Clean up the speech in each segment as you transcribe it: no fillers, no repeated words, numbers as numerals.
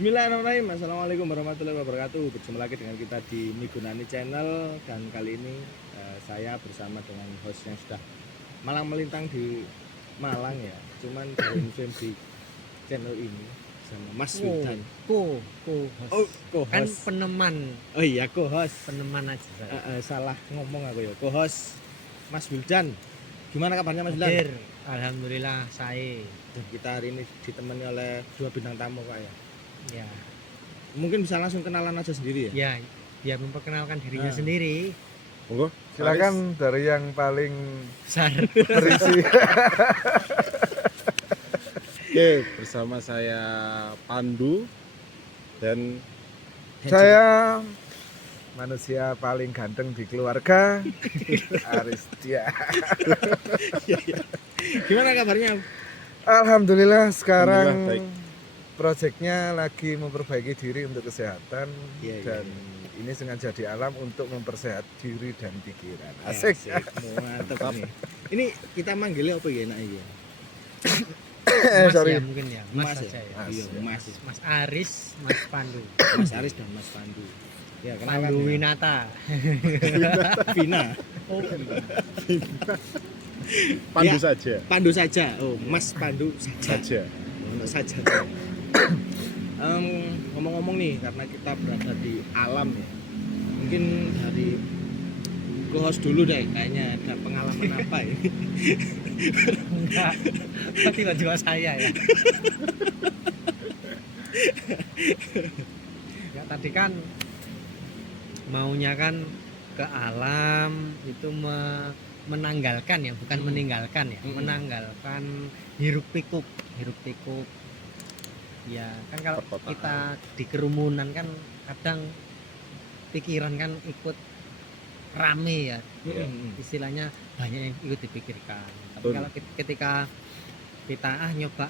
Bismillahirrahmanirrahim. Assalamualaikum warahmatullahi wabarakatuh. Berjumpa lagi dengan kita di Migunani Channel. Dan kali ini saya bersama dengan host yang sudah malang melintang di Malang ya. Cuman baru film di channel ini sama Mas Wildan. Co-host. Oh, Kan co-host. peneman, Oh iya, co-host. peneman aja saya. Salah ngomong aku ya. Co-host Mas Wildan. Gimana kabarnya Mas Wildan? Hadir. Alhamdulillah saya. Dan kita hari ini ditemani oleh dua bintang tamu Pak ya. Ya, Mungkin bisa langsung kenalan aja sendiri ya. ya, dia memperkenalkan dirinya Ah. sendiri. Monggo, silakan dari yang paling Besar. berisi. Oke, bersama saya Pandu dan Saya manusia paling ganteng di keluarga, Aristia. Gimana kabarnya? Alhamdulillah sekarang Alhamdulillah, baik. proyeknya lagi memperbaiki diri untuk kesehatan Iya, iya, dan iya. ini sengaja di alam untuk mempersehat diri dan pikiran. Asik. Mantap nih. Ini kita manggilnya apa ya enak ya? Mas Sorry. ya mungkin ya, Mas, saja ya. Mas. Iya, Mas. Mas Aris, Mas Pandu. Mas Aris dan Mas Pandu. Ya, kenalan Pandu ya. Winata. Vina. Oh, Pandu Ya. saja. Pandu saja. Oh, Mas Pandu saja. Saja. Untuk saja. Ngomong-ngomong nih, karena kita berada di alam ya. Mungkin dari co-host dulu deh, kayaknya ada pengalaman apa ini? enggak. Tiba-tiba saya ya. Ya tadi kan maunya kan ke alam itu menanggalkan ya, bukan meninggalkan ya, menanggalkan hiruk pikuk ya kan. Kalau Perkotaan. kita di kerumunan kan kadang pikiran kan ikut rame ya, istilahnya banyak yang ikut dipikirkan. Tapi Betul. kalau ketika kita nyoba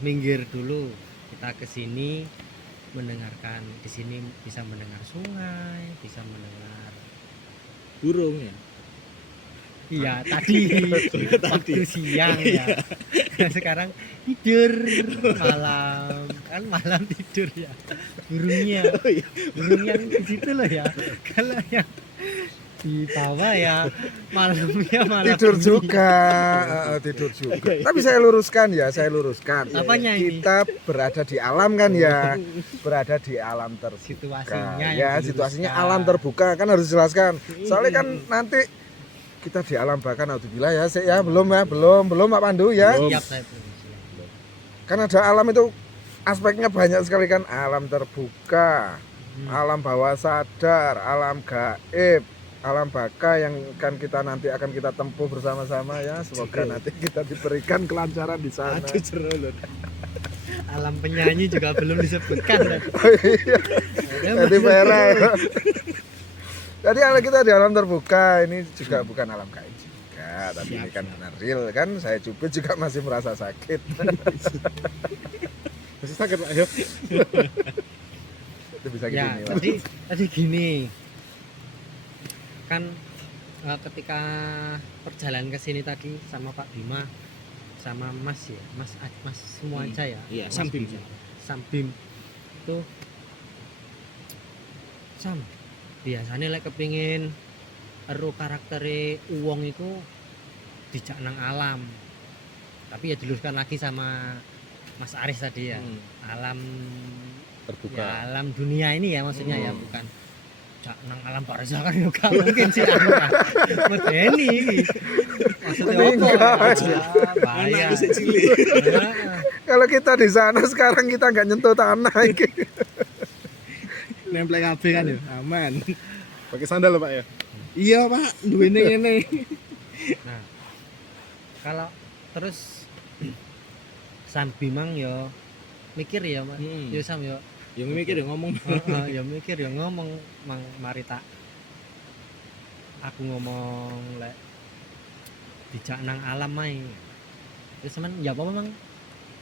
minggir dulu, kita ke sini mendengarkan, di sini bisa mendengar sungai, bisa mendengar. Burung ya. Iya, tadi waktu siang ya. Sekarang tidur malam, kan malam tidur ya. Burungnya, Oh iya. burung yang di situ loh ya. Kalau yang di bawah ya malamnya malam Tidur bunyi. juga, tidur juga. Tapi saya luruskan. Apanya ini? Kita berada di alam kan ya, berada di alam terbuka. Situasinya Ya, yang situasinya diluruskan. alam terbuka kan harus dijelaskan. Soalnya kan nanti kita di alam bahkan naudzubillah ya, belum Pak Pandu ya. Belum. Siap saya tuh. Kan ada alam itu aspeknya banyak sekali kan, alam terbuka, alam bawah sadar, alam gaib, alam baka yang kan kita nanti akan kita tempuh bersama-sama ya. Semoga nanti kita diberikan kelancaran di sana. Aduh seru loh. Alam penyanyi juga belum disebutkan tadi. Oh iya, jadi merah. Ya. Jadi kalau kita di alam terbuka ini juga bukan alam gaib juga, tapi ini kan benar real kan. Saya cupit juga masih merasa sakit. Masih sakit Pak, ayo. Itu bisa Ya, gini lah. tadi gini. Kan ketika perjalanan ke sini tadi sama Pak Bima sama Mas ya, Mas semua aja ya. Iya, Mas Sambim. Bima. Sambim itu Sam biasanya lek kepingin ero karaktere uwong itu dijak nang alam. Tapi ya diluruskan lagi sama Mas Aris tadi ya. Alam Terbuka. ya, alam dunia ini ya maksudnya ya, bukan jak nang alam barzah kan ya gak mungkin sih anu ya. Medeni iki. Maksudnya apa? Meninggal. Bahaya. Anak sik cilik. Nah, Kalau kita di sana sekarang kita nggak nyentuh tanah ini. Nempel kabeh kan ya. Aman. Pakai sandal Pak ya. Iya, Pak. Duwene ngene. Nah, kalau terus Sam Bimang yo mikir ya, Mas. Yo Sam yo Yang mikir ya ngomong. ya mikir ya ngomong mang mari tak aku ngomong lek dijak nang alam main. Terus men ya apa Mang?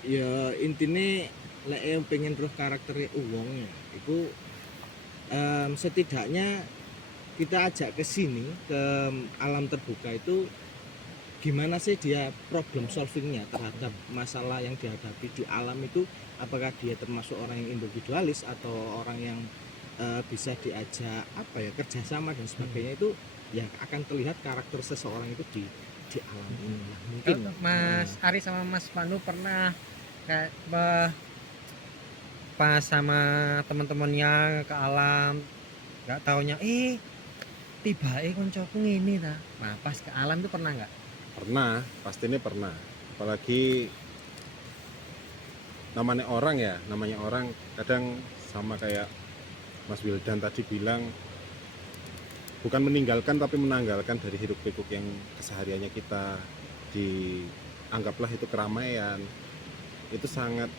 Ya intine lek yang pengen roh karakternya uwong ya itu setidaknya kita ajak ke sini ke alam terbuka itu gimana sih dia problem solvingnya terhadap masalah yang dihadapi di alam itu, apakah dia termasuk orang yang individualis atau orang yang bisa diajak apa ya kerjasama dan sebagainya, itu ya akan terlihat karakter seseorang itu di alam ini lah. Mungkin Kalau Mas Ari sama Mas Pandu pernah kayak pas sama teman-temannya ke alam, nggak taunya tiba koncoku ngene ta. Nah, pas ke alam itu pernah nggak? Pernah, pasti ini pernah. Apalagi namanya orang kadang sama kayak Mas Wildan tadi bilang, bukan meninggalkan tapi menanggalkan dari hiruk pikuk yang kesehariannya kita, dianggaplah itu keramaian, itu sangat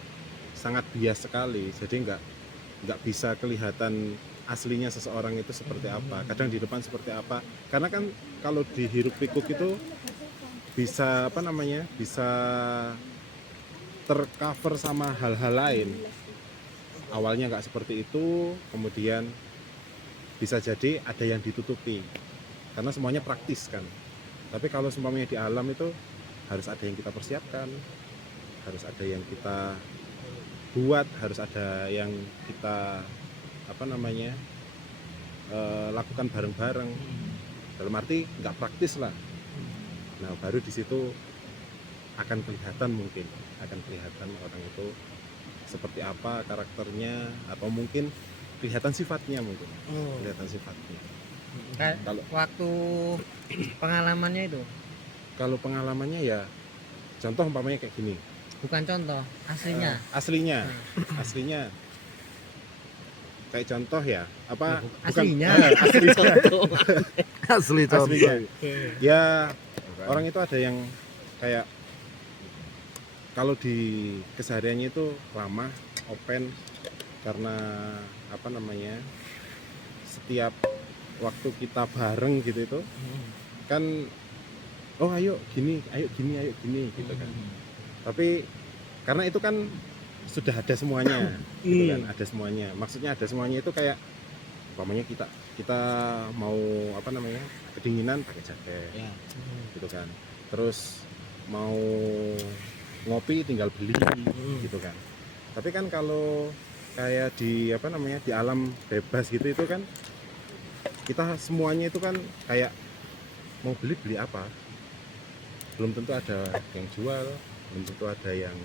bias sekali. Jadi nggak bisa kelihatan aslinya seseorang itu seperti apa, kadang di depan seperti apa, karena kan kalau di hiruk pikuk itu bisa bisa tercover sama hal-hal lain. Awalnya nggak seperti itu, kemudian bisa jadi ada yang ditutupi karena semuanya praktis kan. Tapi kalau semuanya di alam itu harus ada yang kita persiapkan, harus ada yang kita buat, harus ada yang kita lakukan bareng-bareng. Dalam arti nggak praktis lah. Nah baru di situ akan kelihatan orang itu seperti apa karakternya, atau mungkin kelihatan sifatnya mungkin. Kelihatan sifatnya. Kayak Kalau waktu pengalamannya itu, kalau pengalamannya ya contoh umpamanya kayak gini. bukan contoh, aslinya. Aslinya kayak contoh ya apa Aslinya. Asli contoh. aslinya ya orang itu ada yang kayak kalau di kesehariannya itu ramah, open, karena setiap waktu kita bareng gitu itu kan, oh ayo gini gitu kan. Tapi karena itu kan sudah ada semuanya gitu kan, ada semuanya. Maksudnya ada semuanya itu kayak umpamanya kita mau kedinginan pakai jaket ya. gitu kan. Terus mau ngopi tinggal beli gitu kan. Tapi kan kalau kayak di di alam bebas gitu itu kan kita semuanya itu kan kayak mau beli apa, belum tentu ada yang jual, belum tentu ada yang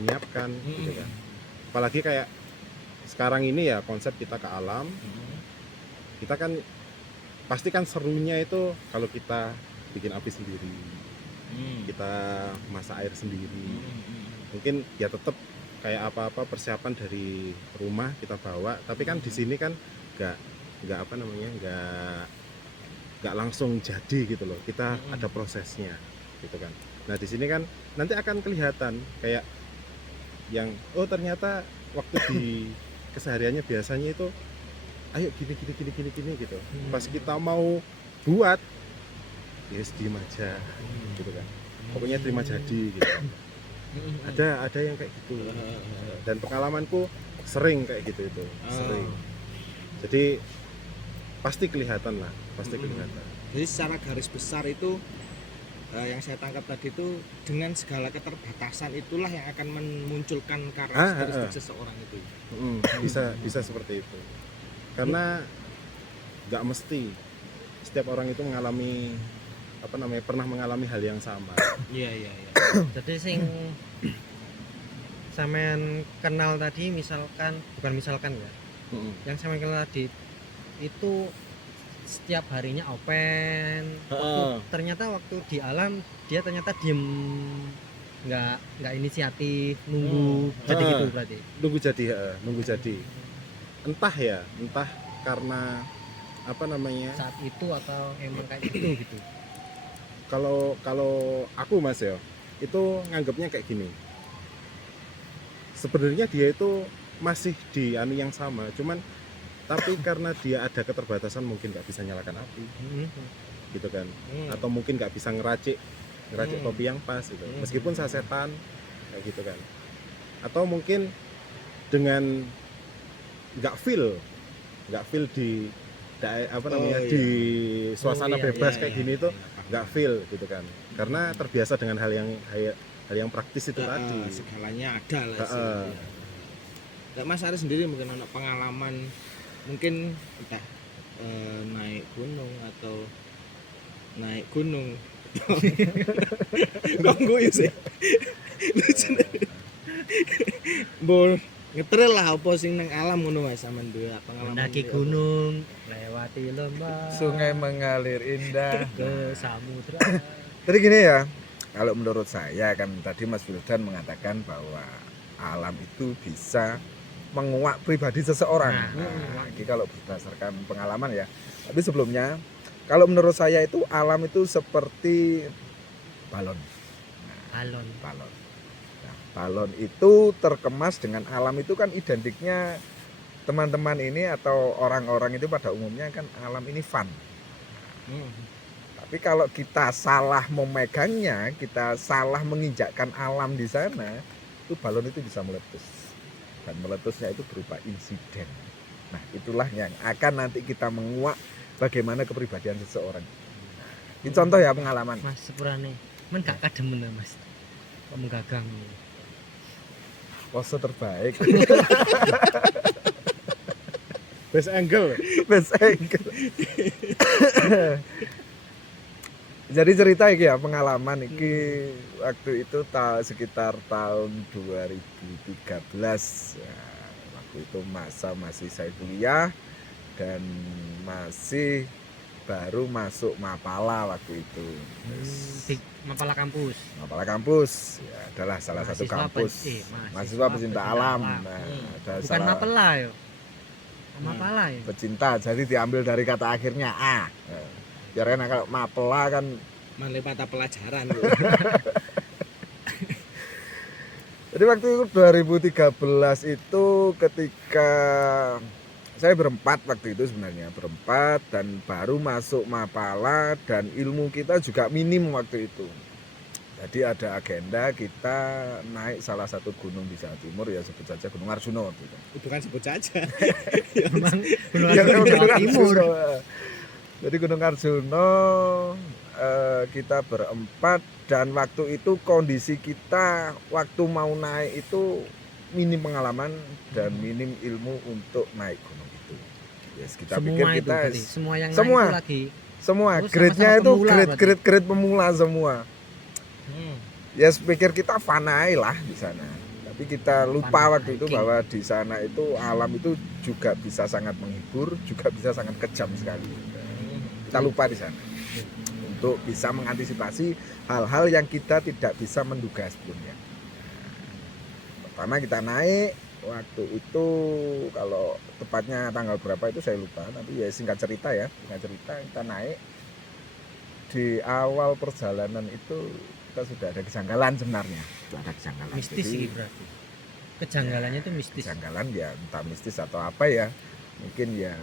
nyiapkan gitu kan. Apalagi kayak sekarang ini ya konsep kita ke alam, kita kan pasti kan serunya itu kalau kita bikin api sendiri, kita masak air sendiri. Mungkin ya tetap kayak apa-apa persiapan dari rumah kita bawa, tapi kan di sini kan nggak langsung jadi gitu loh, kita ada prosesnya gitu kan. Nah di sini kan nanti akan kelihatan kayak yang ternyata waktu di kesehariannya biasanya itu ayo gini gitu. Pas kita mau buat ya diem aja gitu kan, pokoknya terima jadi gitu. Ada yang kayak gitu, dan pengalamanku sering kayak gitu itu sering. Jadi pasti kelihatan. Jadi secara garis besar itu yang saya tangkap tadi itu dengan segala keterbatasan itulah yang akan memunculkan karakteristik seseorang itu. Bisa seperti itu, karena nggak mesti setiap orang itu mengalami pernah mengalami hal yang sama. Iya. Jadi sing sampean kenal tadi bukan misalkan ya. Yang sampean kenal tadi itu setiap harinya open. Ternyata waktu di alam dia ternyata diem, nggak inisiatif, nunggu jadi gitu berarti. Nunggu jadi. Entah karena Saat itu atau emang kayak gitu. Kalau aku Mas ya, itu nganggapnya kayak gini. Sebenarnya dia itu masih di yang sama, cuman tapi karena dia ada keterbatasan, mungkin nggak bisa nyalakan api gitu kan, atau mungkin nggak bisa ngeracik topi yang pas gitu, meskipun sasetan kayak gitu kan, atau mungkin dengan nggak feel di apa namanya Oh, iya. di suasana Oh, iya, bebas iya, kayak iya, gini iya, tuh iya. nggak feel gitu kan, karena terbiasa dengan hal yang praktis itu tadi. Segalanya ada lah sih. Heeh. Iya. Nah, Mas Aris sendiri mungkin ada pengalaman mungkin entah naik gunung atau naik gunung. Kok gue sih? Bol ngetril lah apa sing nang alam ngono Mas sampean duwe pengalaman. Mendaki apa? gunung, lewati lembah, Sungai mengalir indah. ke samudra. Jadi gini ya, kalau menurut saya kan tadi Mas Wildan mengatakan bahwa alam itu bisa menguak pribadi seseorang. Nah, Ini kalau berdasarkan pengalaman ya. Tapi sebelumnya, kalau menurut saya itu alam itu seperti balon. Alon. Balon. Nah, balon itu terkemas dengan alam itu kan identiknya teman-teman ini atau orang-orang itu pada umumnya kan alam ini fun. Tapi kalau kita salah memegangnya, kita salah menginjakkan alam di sana, itu balon itu bisa meletus. Dan meletusnya itu berupa insiden. Nah, itulah yang akan nanti kita menguak bagaimana kepribadian seseorang. Nah, ini contoh ya pengalaman. Mas sepurane, men gak kademen Mas. Kok menggagang. Pose terbaik. Best angle. Best angle. Jadi cerita iki ya pengalaman iki waktu itu sekitar tahun 2013. Ya, waktu itu masa masih saya kuliah dan masih baru masuk Mapala waktu itu. Di Mapala kampus. Mapala kampus ya adalah salah satu Mahasiswa kampus. mahasiswa pecinta alam. Nah, ada Bukan salah Mapala yo. Mapala ya. pecinta jadi diambil dari kata akhirnya A. Biar enak kalau Mapela kan. Mana mata pelajaran. Jadi waktu itu 2013 itu ketika saya berempat waktu itu sebenarnya berempat dan baru masuk Mapala dan ilmu kita juga minim waktu itu. Jadi ada agenda kita naik salah satu gunung di Jawa Timur ya sebut saja Gunung Arjuna waktu itu. Bukan sebut saja. Memang Gunung Ya, Arjuna Gunung Jawa Timur. Arjuna. Jadi Gunung Arjuna kita berempat dan waktu itu kondisi kita waktu mau naik itu minim pengalaman dan minim ilmu untuk naik gunung itu. Yes, kita pikir Semua itu kita berarti, semua yang semua. naik itu lagi. semua Oh, grade-nya sama-sama itu pemula berarti. grade pemula semua. Hmm. Yes, pikir kita fanai lah di sana. Tapi kita lupa Fun waktu itu hiking. bahwa di sana itu alam itu juga bisa sangat menghibur, juga bisa sangat kejam sekali. Kita lupa di sana untuk bisa mengantisipasi hal-hal yang kita tidak bisa menduga sebelumnya. Pertama kita naik waktu itu kalau tepatnya tanggal berapa itu saya lupa, tapi ya singkat cerita kita naik di awal perjalanan itu kita sudah ada kejanggalan sebenarnya. Sudah ada kejanggalan. Mistis Jadi, sih berarti. Kejanggalannya itu mistis. kejanggalan ya entah mistis atau apa ya, mungkin ya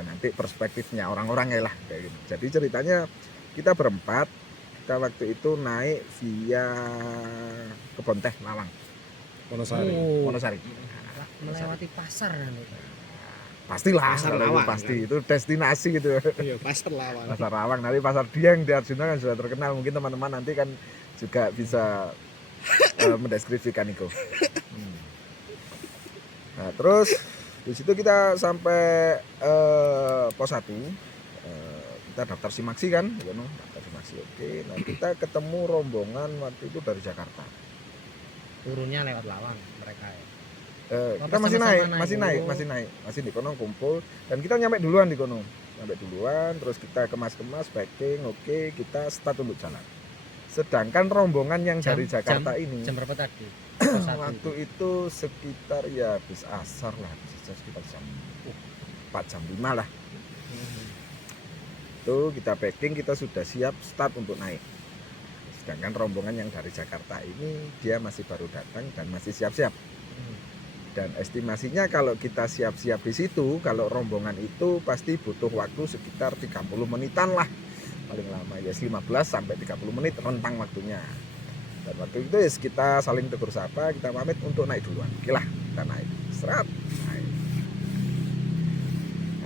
nanti perspektifnya orang-orang ya lah kayak gitu. Jadi ceritanya kita berempat, kita waktu itu naik via Kebon Teh Lawang, Wonosari. Oh, Wonosari. melewati pasar nanti. Pastilah Pasar kalau itu Lawang, pasti kan? itu destinasi gitu. Iya, pasar lawan. Pasar Lawang, nanti pasar Dieng di Arjuna kan sudah terkenal, mungkin teman-teman nanti kan juga bisa mendeskripsikan itu. Nah, terus di situ kita sampai pos 1, kita daftar simaksi kan, daftar simaksi. Oke, nah kita ketemu rombongan waktu itu dari Jakarta. Turunnya lewat Lawang mereka ya. Kita Apa masih sama-sama naik, naik? masih di kono kumpul dan kita nyampe duluan di kono, terus kita kemas-kemas packing, oke, kita start untuk jalan. Sedangkan rombongan yang dari Jakarta ini Jam berapa tadi? waktu itu sekitar ya habis asar lah, sekitar jam 4 jam 5 lah. Itu kita packing, kita sudah siap start untuk naik. Sedangkan rombongan yang dari Jakarta ini dia masih baru datang dan masih siap-siap. Dan estimasinya kalau kita siap-siap di situ, kalau rombongan itu pasti butuh waktu sekitar 30 menitan lah. Paling lama ya 15 sampai 30 menit rentang waktunya. Dan waktu itu ya kita saling tegur sapa, kita pamit untuk naik duluan. Oke lah, kita naik. Serat, naik.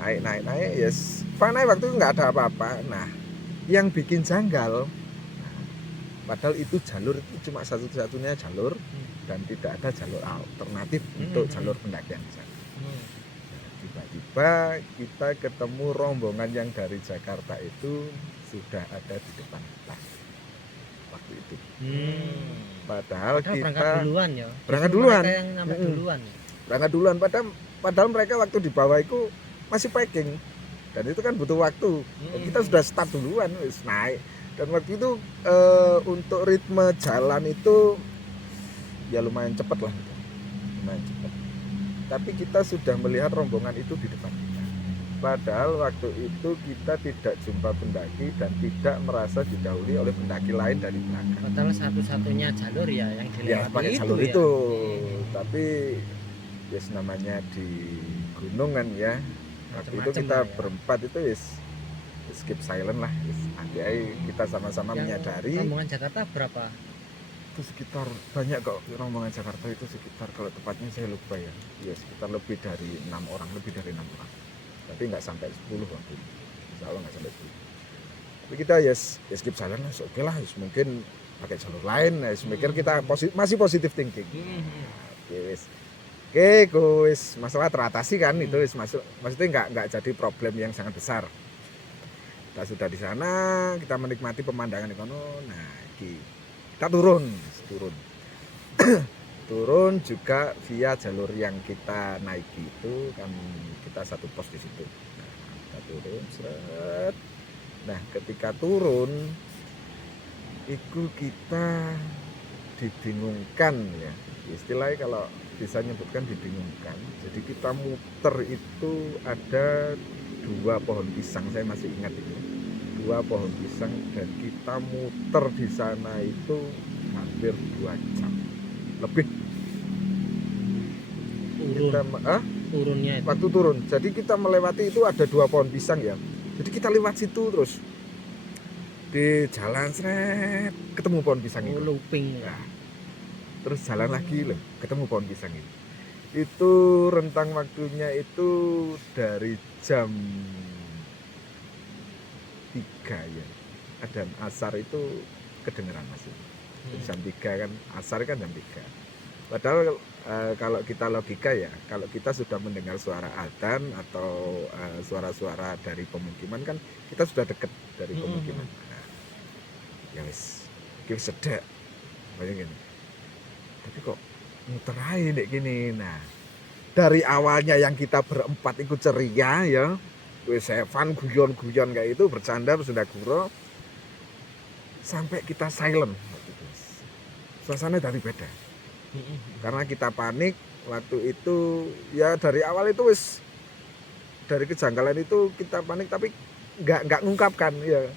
naik yes naik waktu itu nggak ada apa-apa. Nah yang bikin janggal, padahal itu jalur itu cuma satu-satunya jalur dan tidak ada jalur alternatif untuk jalur pendakian di sana. Tiba-tiba kita ketemu rombongan yang dari Jakarta itu sudah ada di depan kita waktu itu. Padahal kita berangkat duluan ya. berangkat Justru duluan. mereka yang nyampe duluan ya. Berangkat duluan, padahal mereka waktu di bawah itu masih packing dan itu kan butuh waktu. Dan kita sudah start duluan, wis naik. Dan waktu itu untuk ritme jalan itu ya lumayan cepat lah, lumayan cepat. Tapi kita sudah melihat rombongan itu di depan kita. Padahal waktu itu kita tidak jumpa pendaki dan tidak merasa didahului oleh pendaki lain dari belakang. Padahal satu-satunya jalur ya yang Ya dilewati pakai itu jalur ya. itu, tapi yes namanya di gunung kan ya. Waktu itu Macem-macem kita lah ya. berempat itu skip silent lah, nanti aja kita sama-sama Yang menyadari. rombongan Jakarta berapa? Itu sekitar banyak kok rombongan Jakarta itu sekitar kalau tepatnya saya lupa ya, sekitar lebih dari 6 orang, tapi nggak sampai 10 waktu itu, insya Allah nggak sampai 10. Tapi kita skip silent lah, oke lah, mungkin pakai jalur lain, mikir kita masih positif thinking. Oke, masalah teratasi kan, itu maksudnya nggak jadi problem yang sangat besar. Kita sudah di sana, kita menikmati pemandangan di sana. Nah, kita turun. Turun juga via jalur yang kita naiki itu kan, kita satu pos di situ. Nah, kita turun, seret. Nah, ketika turun itu kita dibingungkan ya. Istilahnya kalau bisa nyebutkan dibingungkan. Jadi kita muter itu ada 2 pohon pisang, saya masih ingat itu. 2 pohon pisang dan kita muter di sana itu hampir 2 jam lebih. Turunnya itu. Waktu turun. Jadi kita melewati itu ada 2 pohon pisang ya. Jadi kita lewat situ terus di jalan seret ketemu pohon pisang itu. Looping. Nah, terus jalan lagi loh, ketemu pohon pisang itu. Itu rentang waktunya itu dari jam 3 ya. Dan asar itu kedengeran masih. Jadi jam 3 kan, asar kan jam 3. Padahal kalau kita logika ya, kalau kita sudah mendengar suara adzan atau suara-suara dari pemukiman kan kita sudah dekat dari pemukiman. Nah, ya wis, kita sedek. Bayangin. Tapi kok muter aja kayak gini. Nah, dari awalnya yang kita berempat ikut ceria ya, wis Evan guyon-guyon kayak itu, bercanda bercanda gurau, sampai kita silent. Suasana dari beda. Karena kita panik waktu itu ya, dari awal itu wis, dari kejanggalan itu kita panik tapi nggak ngungkapkan ya.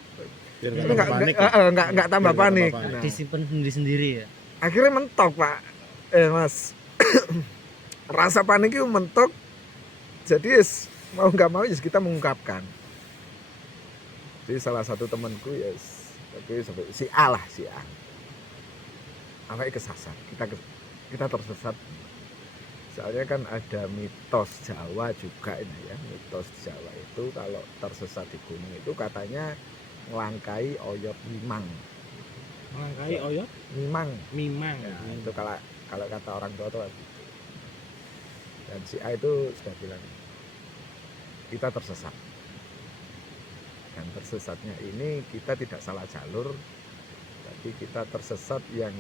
Biar Tapi nggak panik. Ya? nggak tambah Biar nggak panik. tambah panik. Nah, Disimpan sendiri-sendiri ya. akhirnya mentok Pak, Mas. Rasa panik itu mentok. Jadi mau nggak mau kita mengungkapkan. Jadi salah satu temanku tapi si A, sampai kesasar. Kita tersesat. Soalnya kan ada mitos Jawa juga ini ya. Mitos Jawa itu kalau tersesat di gunung itu katanya ngelangkai oyot mimang. Melangkai oyot Mimang. Ya, itu kalau kata orang tua tuh. Dan si A itu sudah bilang kita tersesat. Dan tersesatnya ini kita tidak salah jalur, tapi kita tersesat yang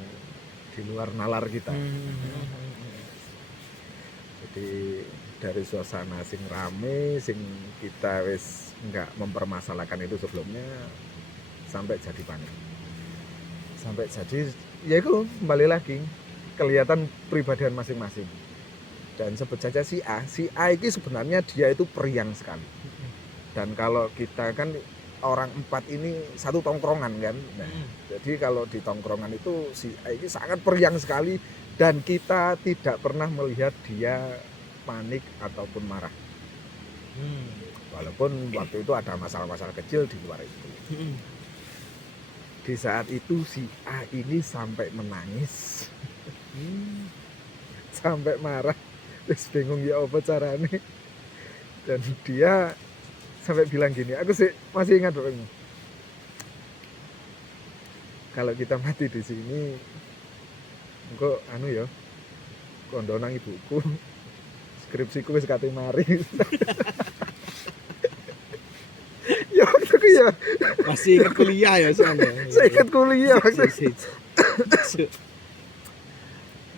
di luar nalar kita. Jadi dari suasana sing rame, sing kita wis nggak mempermasalahkan itu sebelumnya, sampai jadi panik. Sampai jadi ya itu kembali lagi kelihatan pribadian masing-masing. Dan sebut saja si A ini sebenarnya dia itu periang sekali. Dan kalau kita kan orang 4 ini satu tongkrongan kan. Nah, jadi kalau di tongkrongan itu si A ini sangat periang sekali dan kita tidak pernah melihat dia panik ataupun marah. Walaupun waktu itu ada masalah-masalah kecil di luar itu. Di saat itu si A ini sampai menangis. Sampai marah. Terus bingung ya apa caranya. Dan dia sampai bilang gini, aku sih masih ingat dong, kalau kita mati di sini engko anu ya kondo nang ibuku skripsiku wis kate mari. Ya waktu itu ya Masih ingat kuliah ya soalnya. saya ingat kuliah waktu itu.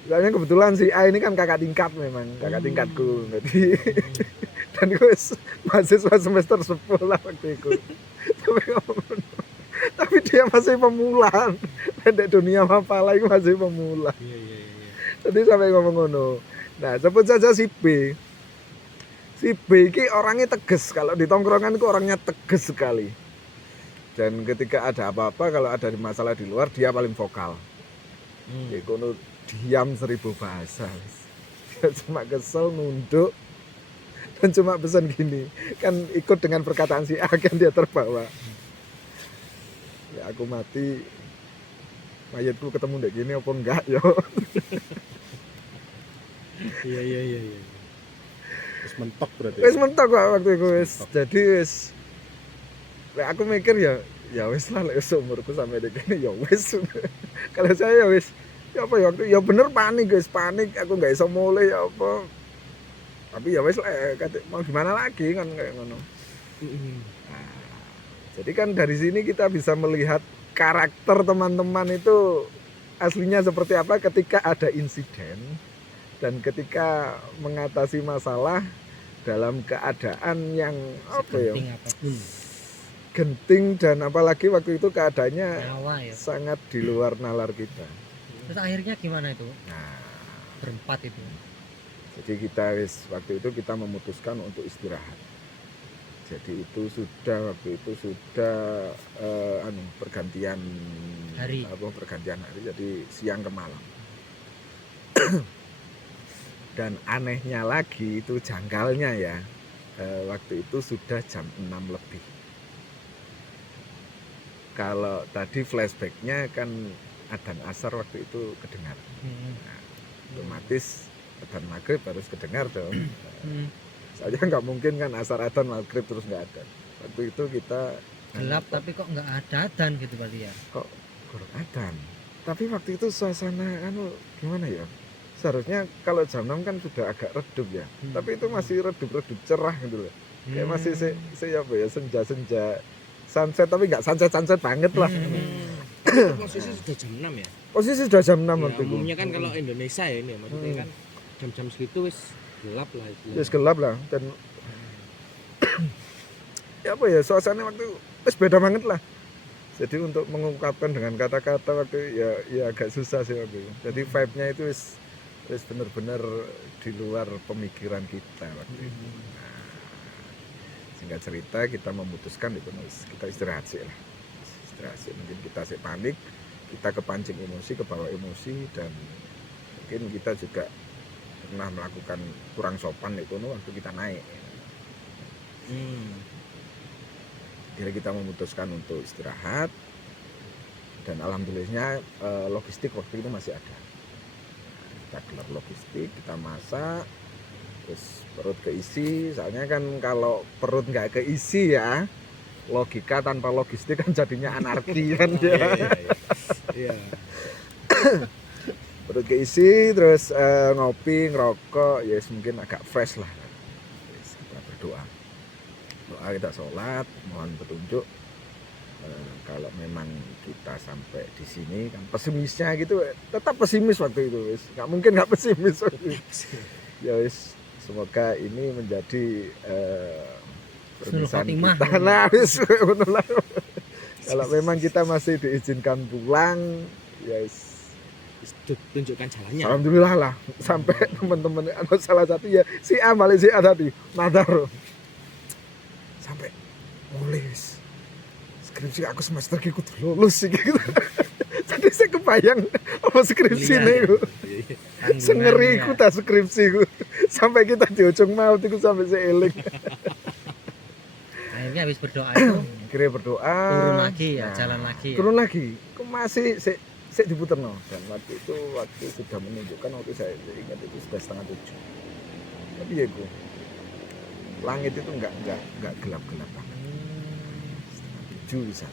Soalnya kebetulan si A ini kan kakak tingkat memang, kakak tingkatku. Jadi dan gue mahasiswa semester 10 lah waktu itu. Tapi dia masih pemula. Dan dunia mapala itu masih pemula. Iya. Jadi sampai ngomong ngono. Nah, sebut saja si B. Si B ini orangnya tegas. Kalau di tongkrongan itu orangnya tegas sekali. Dan ketika ada apa-apa, kalau ada masalah di luar, dia paling vokal. Dia kono diam 1000 bahasa. Dia cuma kesel, nunduk, dan cuma pesan gini. Kan ikut dengan perkataan si A, kan dia terbawa. Ya aku mati, mayatku ketemu dek gini apa enggak yo. Iya. Terus mentok berarti. Wis mentok kok waktu itu wis. Mentok. Jadi wis aku mikir ya wis lah lek umurku sampai dek gini ya wis. Kalau saya ya wis ya apa ya waktu ya bener panik guys, panik aku nggak iso mulai ya apa. Tapi ya wis lah mau gimana lagi kan kayak ngono. Nah, jadi kan dari sini kita bisa melihat karakter teman-teman itu aslinya seperti apa ketika ada insiden dan ketika mengatasi masalah dalam keadaan yang apa ya Segenting apapun genting dan apalagi waktu itu keadaannya nyawa ya. sangat di luar nalar kita. Terus akhirnya gimana itu Nah, berempat itu? jadi kita waktu itu kita memutuskan untuk istirahat. Jadi itu sudah waktu itu sudah pergantian Hari. Pergantian hari, jadi siang ke malam. Dan anehnya lagi itu janggalnya ya, waktu itu sudah jam 6 lebih. Kalau tadi flashbacknya kan adzan asar waktu itu kedengar. Nah, otomatis adzan maghrib harus kedengar dong. Soalnya nggak mungkin kan asar adzan maghrib terus nggak ada. Waktu itu kita Gelap tapi kok nggak ada adzan gitu berarti ya? kok kurang adzan. Tapi waktu itu suasana gimana ya? Seharusnya kalau jam 6 kan sudah agak redup ya. Tapi itu masih redup-redup cerah gitu loh. Kayak masih apa ya, senja-senja sunset tapi nggak sunset banget lah. Posisi sudah jam 6 ya. Posisi sudah jam 6 Ya, waktu itu. umumnya kan kalau Indonesia ya ini maksudnya kan jam-jam segitu wis gelap lah istilahnya. Wis gelap lah dan ya apa ya, suasana waktu wis beda banget lah. Jadi untuk mengungkapkan dengan kata-kata waktu ya agak susah sih waktu itu. Jadi vibe-nya itu wis benar-benar di luar pemikiran kita waktu itu. Nah, singkat cerita kita memutuskan itu kita istirahat sih lah. Istirahat sih, mungkin kita sih panik, kita kepancing emosi, kebawa emosi, dan mungkin kita juga pernah melakukan kurang sopan itu waktu kita naik. Jadi kita memutuskan untuk istirahat dan alhamdulillahnya logistik waktu itu masih ada. Kita gelar logistik, kita masak, terus perut keisi. Soalnya kan kalau perut nggak keisi ya, logika tanpa logistik kan jadinya anarki kan ya. Iya. Perut keisi, terus ngopi, ngerokok, ya mungkin agak fresh lah. Yes, kita berdoa. Doa, kita sholat, mohon petunjuk. Kalau memang kita sampai di sini kan pesimisnya gitu, tetap pesimis waktu itu, wis. Nggak mungkin nggak pesimis. Ya wis, semoga ini menjadi permisalan kita. Nah, wis, kalau memang kita masih diizinkan pulang, ya wis, Tunjukkan jalannya. alhamdulillah lah. Sampai teman-teman salah satu ya si A, balik si A tadi nadar sampai mulai wis. Skripsi aku semester iki kudu lulus sih gitu. Jadi saya kebayang apa skripsi Iya, niku. Tanggungan Sengeri ya. ku ta skripsi ku. Sampai kita di ujung maut iku sampai seeling. Akhirnya habis berdoa itu Akhirnya berdoa. turun lagi ya, jalan lagi ya. Turun lagi. Kok masih sik diputerno. Dan waktu sudah menunjukkan waktu saya ingat itu sudah 6:30. Tapi ya ku. langit itu enggak gelap-gelap banget. 7 bisa.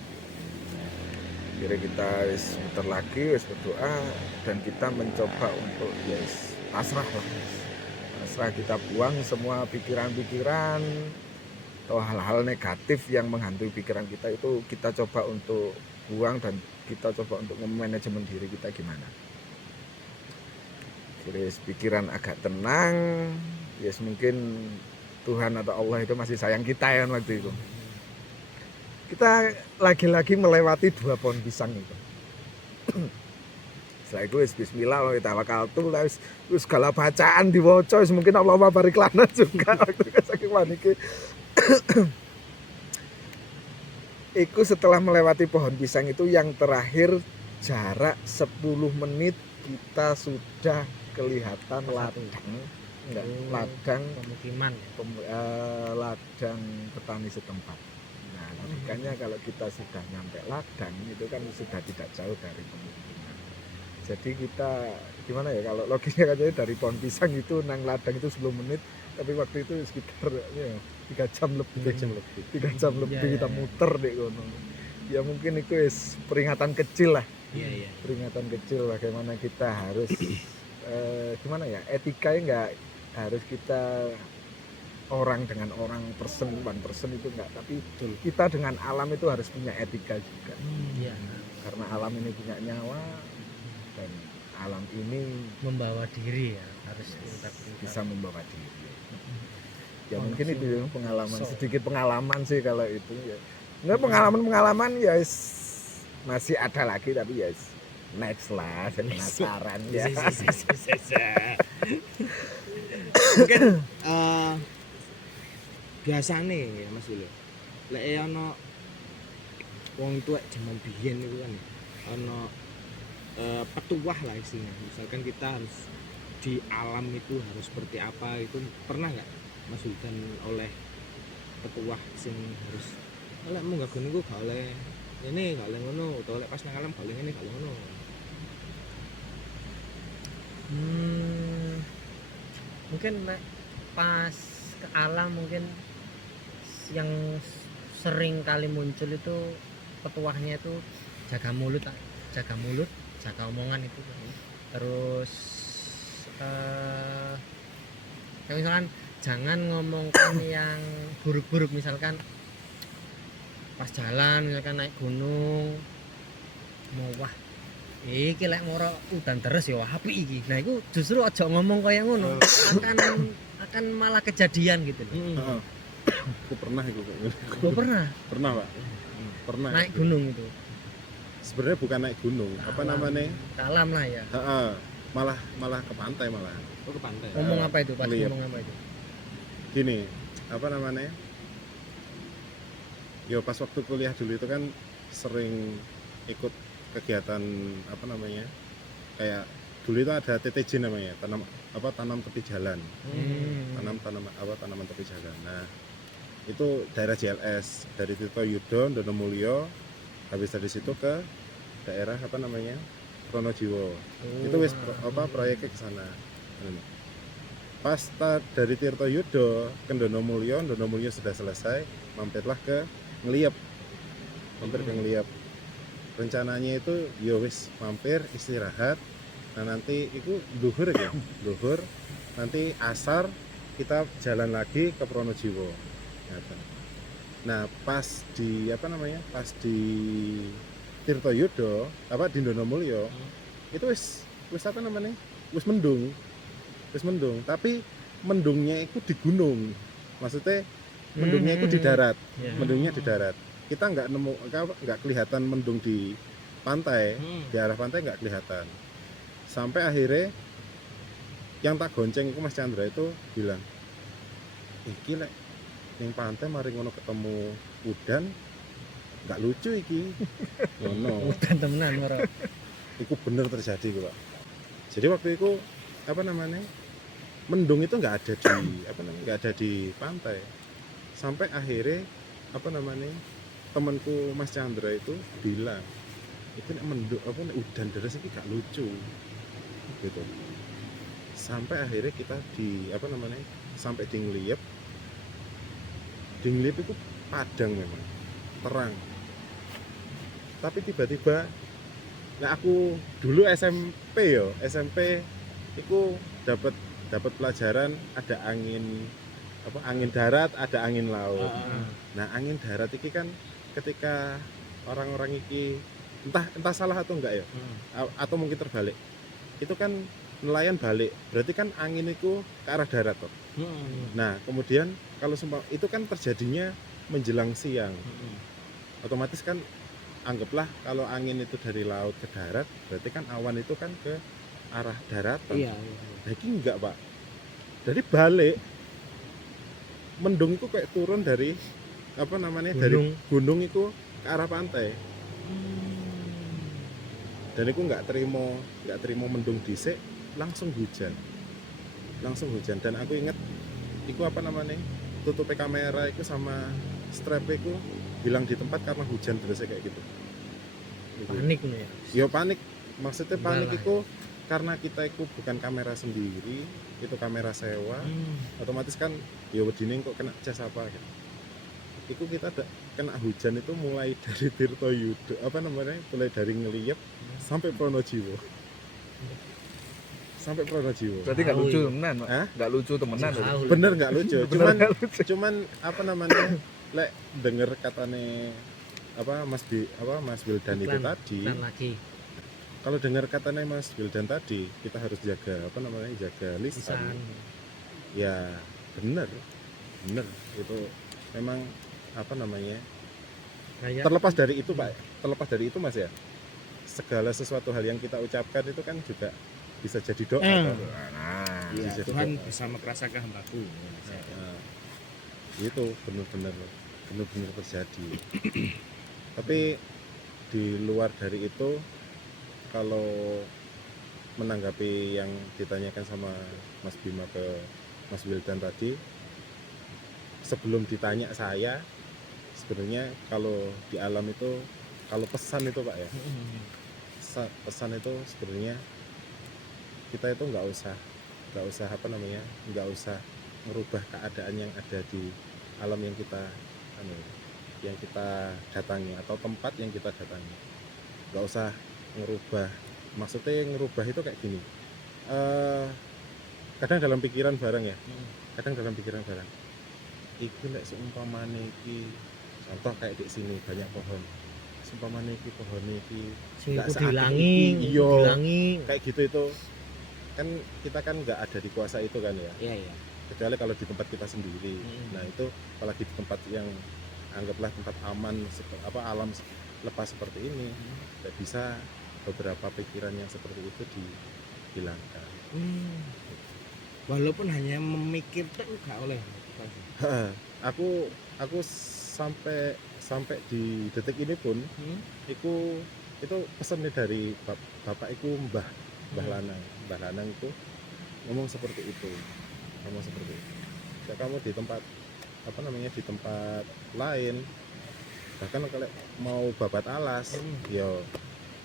Kira kita wis muter lagi, wis berdoa dan kita mencoba untuk pasrah lah. Pasrah, kita buang semua pikiran-pikiran atau hal-hal negatif yang menghantui pikiran kita, itu kita coba untuk buang dan kita coba untuk memanajemen diri kita gimana. Terus pikiran agak tenang, mungkin Tuhan atau Allah itu masih sayang kita ya waktu itu. Kita lagi-lagi melewati 2 pohon pisang itu. Setelah itu bismillah wa tawakkaltu, wis segala bacaan diwaca, mungkin Allah barik lana juga waktu saking panike. Iku setelah melewati pohon pisang itu yang terakhir jarak 10 menit kita sudah kelihatan ladang. Ladang pemukiman. Ladang petani setempat. Nah, logikanya kalau kita sudah nyampe ladang itu kan sudah tidak jauh dari pemukiman. Jadi kita gimana ya, kalau logiknya katanya dari pohon pisang itu nang ladang itu 10 menit, tapi waktu itu sekitar 3 jam lebih. 3 jam lebih kita muter deh kono. Ya mungkin itu peringatan kecil lah. Iya. Peringatan kecil bagaimana kita harus gimana ya, etikanya enggak harus kita orang dengan orang person itu enggak, tapi kita dengan alam itu harus punya etika juga. Iya. Karena alam ini punya nyawa dan alam ini Membawa diri ya, harus bisa membawa diri. Ya mungkin itu ya, pengalaman, sedikit pengalaman sih kalau itu ya. Enggak, pengalaman ya masih ada lagi, tapi ya next lah, saya penasaran ya. Mungkin biasane ya Mas Wil. Lek ana wong tuwek jaman biyen itu kan ana petuah lah isinya. Misalkan kita harus di alam itu harus seperti apa, itu pernah nggak Mas Wildan oleh petuah sing harus oleh munggah gunung ku gak oleh ini, gak oleh ngono, atau oleh pas nang alam gak oleh ngene, gak oleh ngono. Mungkin pas ke alam mungkin yang sering kali muncul itu petuahnya itu jaga mulut, jaga omongan itu. Terus kayak misalkan jangan ngomongkan yang buruk-buruk, misalkan pas jalan, misalkan naik gunung mau wah iki lek moro udan terus ya apik iki. Nah, itu justru aja ngomong kaya ngono. Akan malah kejadian gitu loh. Heeh. Aku pernah itu kayak gitu. Gua pernah Pak. Pernah. naik gunung itu. Sebenarnya bukan naik gunung, apa namanya? Ke alam lah ya. Heeh. Malah ke pantai malah. Oh, ke pantai. Ngomong apa itu? Pas Lihat. ngomong apa itu? Gini, apa namanya? Yo pas waktu kuliah dulu itu kan sering ikut kegiatan apa namanya? Kayak dulu itu ada TTJ namanya, tanam tepi jalan. Tanaman tepi jalan. Nah, itu daerah JLS dari Tirtoyudo, Donomulyo, habis dari situ ke daerah apa namanya? Pronojiwo. Itu wis proyeknya ke sana. Pas dari Tirtoyudo ke Donomulyo sudah selesai, mampirlah ke Ngeliep. Mampir ke Ngeliep. Rencananya itu yo wis mampir istirahat. Nah, nanti itu duhur ya. Duhur nanti asar kita jalan lagi ke Pronojiwo. Nah, pas di apa namanya? Pas di Tirtoyudo, di Donomulyo, itu wis apa namanya? Wis mendung. Tapi mendungnya itu di gunung. Maksudnya mendungnya itu di darat. Mendungnya di darat. Kita nggak kelihatan mendung di pantai. Di arah pantai nggak kelihatan. Sampai akhirnya yang tak gonceng itu Mas Chandra itu bilang, iki lek ning pantai mari ngono ketemu udan nggak lucu iki. Ngono. Udan temenan ora. Itu bener terjadi kok, Pak. Jadi waktu itu apa namanya? Mendung itu nggak ada di pantai. Sampai akhirnya apa namanya? Temanku Mas Chandra itu bilang, itu mendung udan deras iki gak lucu. Gitu. Sampai akhirnya kita sampai di Ngeliep di ngelip itu padang memang terang, tapi tiba-tiba nah aku dulu SMP itu dapat dapat pelajaran ada angin apa angin darat ada angin laut. Nah angin darat ini kan ketika orang-orang ini entah salah atau enggak ya, atau mungkin terbalik, itu kan nelayan balik berarti kan angin itu ke arah darat toh. Nah kemudian kalau itu kan terjadinya menjelang siang, otomatis kan anggaplah kalau angin itu dari laut ke darat berarti kan awan itu kan ke arah daratan. Iya. Nah ini enggak pak, jadi balik mendung itu kayak turun dari apa namanya dari gunung itu ke arah pantai. Dan aku nggak terima mendung dhisik langsung hujan dan aku inget itu apa namanya tutup kamera itu sama strap itu hilang di tempat karena hujan terus kayak gitu. Panik nih ya. Ya panik, maksudnya panik Enggak lah, itu karena kita itu bukan kamera sendiri, itu kamera sewa, otomatis kan ya wedine kok kena cas apa gitu. Itu kita kena hujan itu mulai dari Tirtoyudo apa namanya, mulai dari Ngeliyep sampai Pronojiwo. Berarti nggak lucu temenan, Pak. Hah? Nggak lucu temenan. Jauh. Bener nggak lucu, Bener nggak lucu. cuman apa namanya lek denger katane apa Mas Wildan itu Iklan. tadi, Dan lagi kalau dengar katanya Mas Wildan tadi kita harus jaga apa namanya jaga lisan. lisan. Ya bener itu memang apa namanya Kayak terlepas dari itu Mas ya, segala sesuatu hal yang kita ucapkan itu kan juga bisa jadi doa. Kan? Nah, Iya, Jadi Tuhan doa. bersama kerasa kehambaku. Nah, itu benar-benar terjadi. Tapi di luar dari itu, kalau menanggapi yang ditanyakan sama Mas Bima ke Mas Wildan tadi, sebelum ditanya saya, sebenarnya kalau di alam itu, kalau pesan itu Pak ya, pesan itu sebenarnya kita itu nggak usah apa namanya, nggak usah merubah keadaan yang ada di alam yang kita datangi atau tempat yang kita datangi. Nggak usah ngerubah, maksudnya ngerubah itu kayak gini, kadang dalam pikiran barang iki lek seumpamane iki contoh kayak di sini banyak pohon, seumpamane iki pohon iki sing nggak iku seakeh dilangi, iki, iya. dilangi. kayak gitu itu kan kita kan nggak ada di kuasa itu kan ya, Iya. kecuali kalau di tempat kita sendiri. Nah itu apalagi di tempat yang anggaplah tempat aman alam lepas seperti ini, tidak bisa beberapa pikiran yang seperti itu dihilangkan. Walaupun hanya memikir tuh nggak oleh. aku sampai di detik ini pun itu pesannya dari bapak itu Mbah Lanang itu ngomong seperti itu. Ya, kamu di tempat di tempat lain bahkan kalau mau babat alas, yo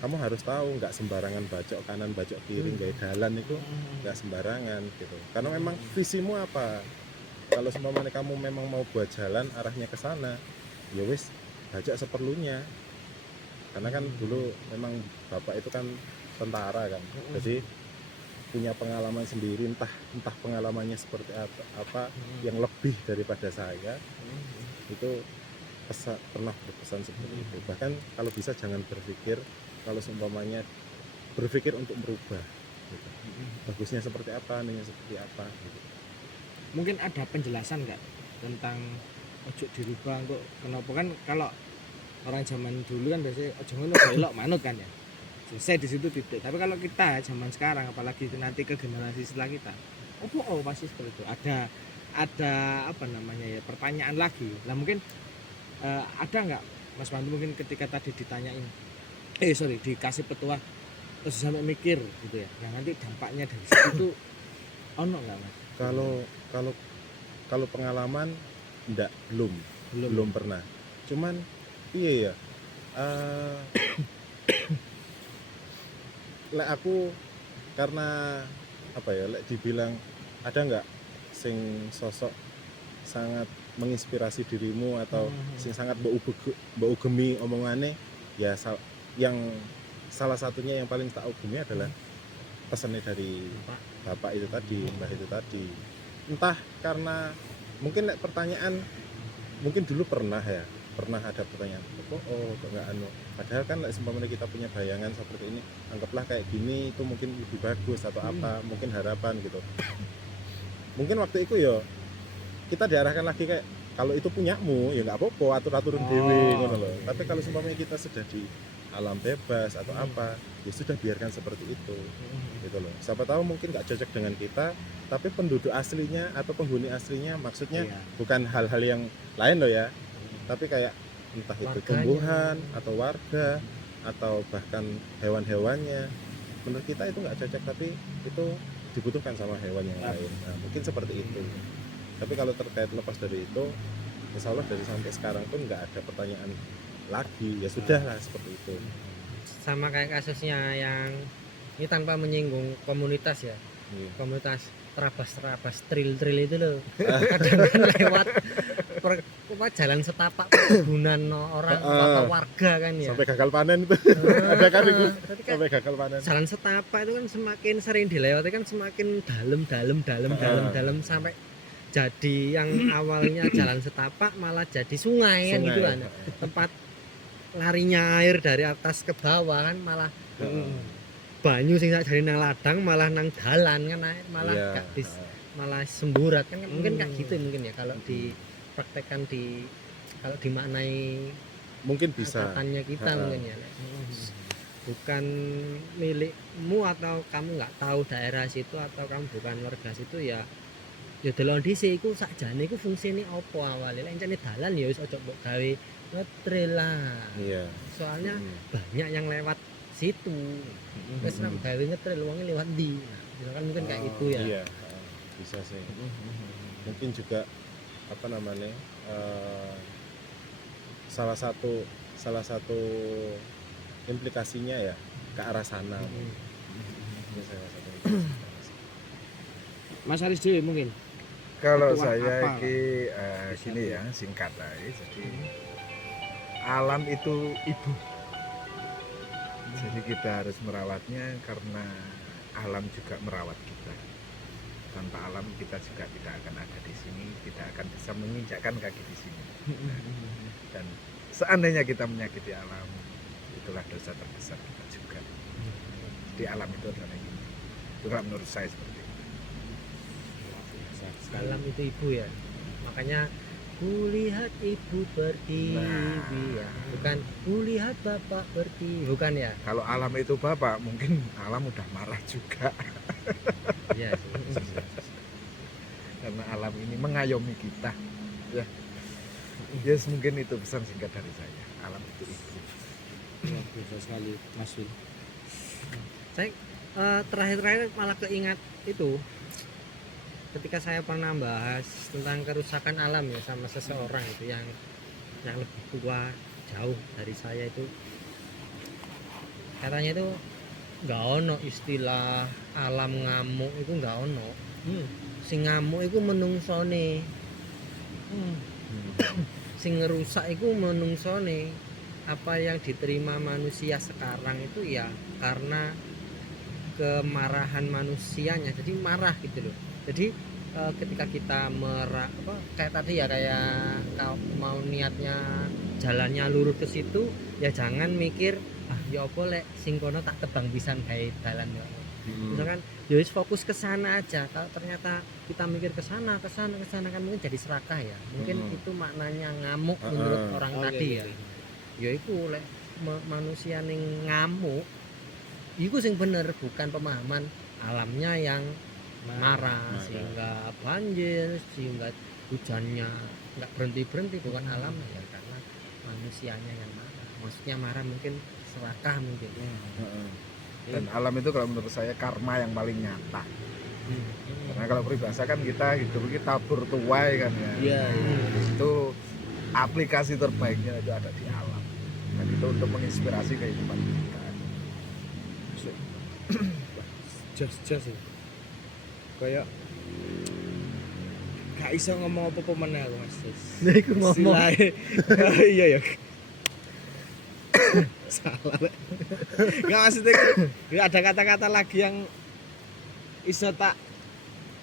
kamu harus tahu nggak sembarangan bacok kanan bacok kiri gaya dalan itu nggak sembarangan gitu, karena memang visimu apa. Kalau seumpamanya kamu memang mau buat jalan arahnya ke sana, ya wis bajak seperlunya. Karena kan dulu memang bapak itu kan tentara kan, jadi punya pengalaman sendiri, entah pengalamannya seperti apa yang lebih daripada saya. Itu pernah berpesan seperti itu. Bahkan kalau bisa jangan berpikir kalau seumpamanya berpikir untuk merubah gitu. Bagusnya seperti apa, nih seperti apa gitu. Mungkin ada penjelasan nggak tentang ojo dirubah kok kenapa, kan kalau orang zaman dulu kan biasanya ojo ngono belok manut kan ya, selesai di situ titik. Tapi kalau kita zaman sekarang apalagi nanti ke generasi setelah kita, pasti seperti itu ada apa namanya ya, pertanyaan lagi lah. Mungkin ada nggak Mas Pandu mungkin ketika tadi ditanyain dikasih petua terus sampai mikir gitu ya, nah nanti dampaknya dari situ ono nggak Mas? Kalau pengalaman belum pernah. Cuman iya ya. Lek aku karena apa ya, lek dibilang ada nggak sing sosok sangat menginspirasi dirimu atau sing sangat mbok ugemi omongane ya yang salah satunya yang paling tak ugemi adalah pesannya dari bapak itu tadi, mbah itu tadi. Entah karena mungkin pertanyaan mungkin dulu pernah ada pertanyaan kok enggak anu, padahal kan seumpamanya kita punya bayangan seperti ini, anggaplah kayak gini itu mungkin lebih bagus atau apa, mungkin harapan gitu. Mungkin waktu itu ya kita diarahkan lagi kayak kalau itu punyamu ya nggak apa-apa, atur-aturan dewe ngono loh. Tapi kalau seumpamanya kita sudah di alam bebas atau apa, ya sudah biarkan seperti itu gitu loh. Siapa tahu mungkin nggak cocok dengan kita, tapi penduduk aslinya atau penghuni aslinya, maksudnya bukan hal-hal yang lain loh ya, tapi kayak entah itu Warganya. tumbuhan atau warga atau bahkan hewan-hewannya, menurut kita itu nggak cocok tapi itu dibutuhkan sama hewan yang lain. Nah, mungkin seperti itu. Tapi kalau terkait lepas dari itu, insya Allah dari sampai sekarang pun nggak ada pertanyaan lagi, ya sudah lah seperti itu. Sama kayak kasusnya yang ini tanpa menyinggung komunitas ya, Iya. komunitas terabas tril itu loh. Kadang kan lewat jalan setapak perkebunan orang atau warga kan ya. Sampai gagal panen itu ada kan itu Tapi kan sampai gagal panen. jalan setapak itu kan semakin sering dilewati kan semakin dalam sampai jadi yang awalnya jalan setapak malah jadi sungai kan gitu kan. Tempat larinya air dari atas ke bawah kan malah banyu sing sak jare nang ladang malah nang dalan kan malah Iya. gak malah semburat kan mungkin kayak gitu mungkin ya kalau dipraktekkan kalau dimaknai Mungkin bisa. angkatannya kita mungkin ya bukan milikmu atau kamu nggak tahu daerah situ atau kamu bukan warga situ ya delon dhisik iku sakjane iku fungsine apa awale lek encene dalan ya wis aja mbok gawe ngetril lah Iya. soalnya banyak yang lewat situ wis nek gawe ngetril wonge lewat ndi nah, kan mungkin kayak itu ya Iya, bisa sih. Mungkin juga apa namanya? Salah satu implikasinya ya ke arah sana. Ini salah satu implikasi. Mas Aris Dewi mungkin. Kalau Ketua saya apa ini gini ya, singkat aja. Jadi alam itu ibu. Jadi kita harus merawatnya karena alam juga merawat kita. Tanpa alam kita juga tidak akan ada di sini, tidak akan bisa menginjakkan kaki di sini. Dan seandainya kita menyakiti alam, itulah dosa terbesar kita juga. Jadi alam itu adalah ibu. Itulah menurut saya seperti itu. alam itu ibu ya makanya kulihat ibu berdiri ya bukan kulihat bapak berdiri bukan ya Kalau alam itu bapak, mungkin alam udah marah juga. iya sih. Karena alam ini mengayomi kita. Ya, yes, mungkin itu pesan singkat dari saya. Alam itu ibu. Luar biasa sekali Mas Wil. Saya terakhir malah keingat itu ketika saya pernah bahas tentang kerusakan alam ya sama seseorang itu yang lebih tua jauh dari saya itu katanya itu nggak ono istilah alam ngamuk itu nggak ono sing ngamuk itu menungsone sing ngerusak itu menungsone apa yang diterima manusia sekarang itu ya karena kemarahan manusianya jadi marah gitu loh jadi ketika kita kayak tadi ya kayak mau niatnya jalannya lurus ke situ ya jangan mikir ya apa lek sing kono tak tebang pisan gawe dalan ya misalkan ya wis fokus ke sana aja kalau ternyata kita mikir ke sana kan mungkin jadi serakah ya mungkin itu maknanya ngamuk menurut orang tadi ya ya itu lek manusia ning ngamuk iku sing bener bukan pemahaman alamnya yang marah sehingga banjir sehingga hujannya nggak berhenti bukan alam ya karena manusianya yang marah maksudnya marah mungkin serakah mungkin Dan alam itu kalau menurut saya karma yang paling nyata. Karena kalau peribahasa kan kita hidup ini tabur tuai kan ya. Iya. Itu aplikasi terbaiknya itu ada di alam. Dan itu untuk menginspirasi kehidupan kita. Jas ya. Kayak gak gak iso ngomong apa-apa meneh aku Mas. Nah, iku ngomong. Istilahnya- iya ya. Salah. Rek. Enggak maksudnya ya ada kata-kata lagi yang iso tak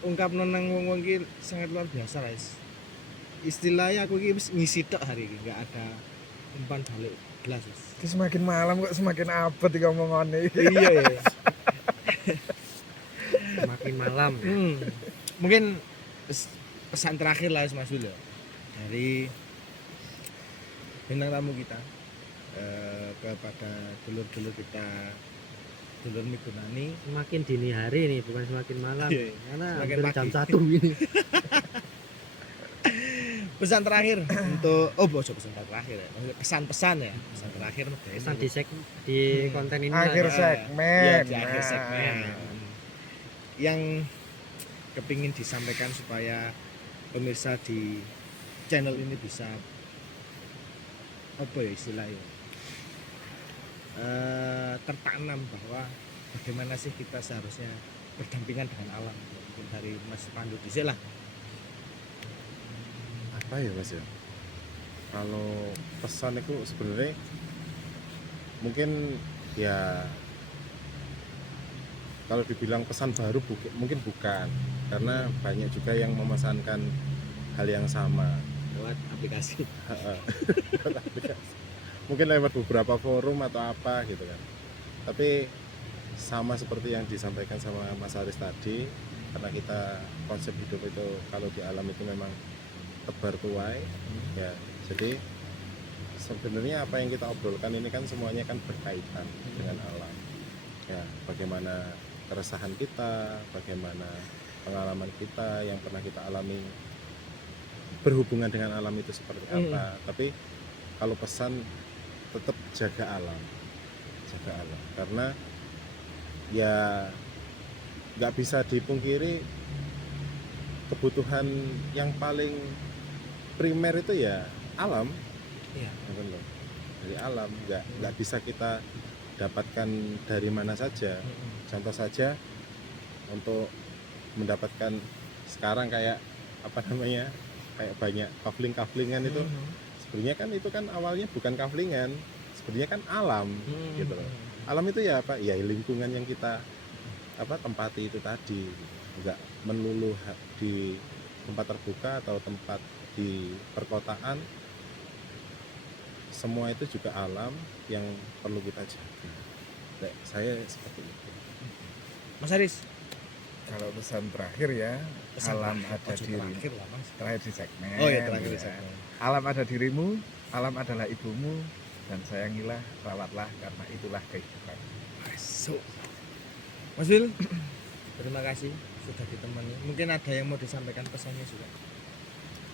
ungkapno nang wong-wong iki sangat luar biasa, guys. Istilahnya aku iki wis ngisi tok hari ini, enggak ada umpan balik belas. Wis. Itu semakin malam kok semakin abot iki omongane. Iya ya. Semakin malam. Mungkin pesan terakhir lah Mas Wil ya. Dari bintang tamu kita kepada dulur-dulur kita, dulur Migunani. Semakin dini hari nih, bukan semakin malam. Iya, Karena semakin hampir jam pagi. 1 ini. Pesan terakhir untuk pesan terakhir ya. Maksudnya pesan-pesan ya. Pesan terakhir Pesan di konten ini Akhir lah, ya. segmen. Ya, di akhir Nah. segmen. Yang kepingin disampaikan supaya pemirsa di channel ini bisa apa ya istilahnya tertanam bahwa bagaimana sih kita seharusnya berdampingan dengan alam. Mungkin dari Mas Pandu dhisik lah. Apa ya Mas ya? Kalau pesan itu sebenarnya mungkin ya kalau dibilang pesan baru mungkin bukan, karena banyak juga yang memesankan hal yang sama. Lewat aplikasi. Mungkin lewat beberapa forum atau apa gitu kan, tapi sama seperti yang disampaikan sama Mas Aris tadi, karena kita konsep hidup itu kalau di alam itu memang tebar tuai ya, jadi sebenarnya apa yang kita obrolkan ini kan semuanya kan berkaitan dengan alam ya, bagaimana keresahan kita, bagaimana pengalaman kita yang pernah kita alami berhubungan dengan alam itu seperti apa. Tapi kalau pesan tetap jaga alam, karena ya nggak bisa dipungkiri kebutuhan yang paling primer itu ya alam. Iya. Gitu loh. Dari alam nggak bisa kita dapatkan dari mana saja. Contoh saja untuk mendapatkan sekarang kayak apa namanya, kayak banyak kaflingan itu sebenarnya kan itu kan awalnya bukan kaflingan, sebenarnya kan alam gitu loh. Alam itu ya apa ya, lingkungan yang kita tempati itu tadi, nggak melulu di tempat terbuka atau tempat di perkotaan, semua itu juga alam yang perlu kita jaga. Saya seperti itu. Mas Aris, Kalau pesan terakhir ya, pesan alam terakhir, ada ojo diri. terakhir lah, Mas. Terakhir di segmen. Oh ya terakhir ya. segmen. Alam ada dirimu, alam adalah ibumu, dan sayangilah, rawatlah, karena itulah kehidupan. So, Mas Wil, terima kasih sudah ditemani. Mungkin ada yang mau disampaikan pesannya juga.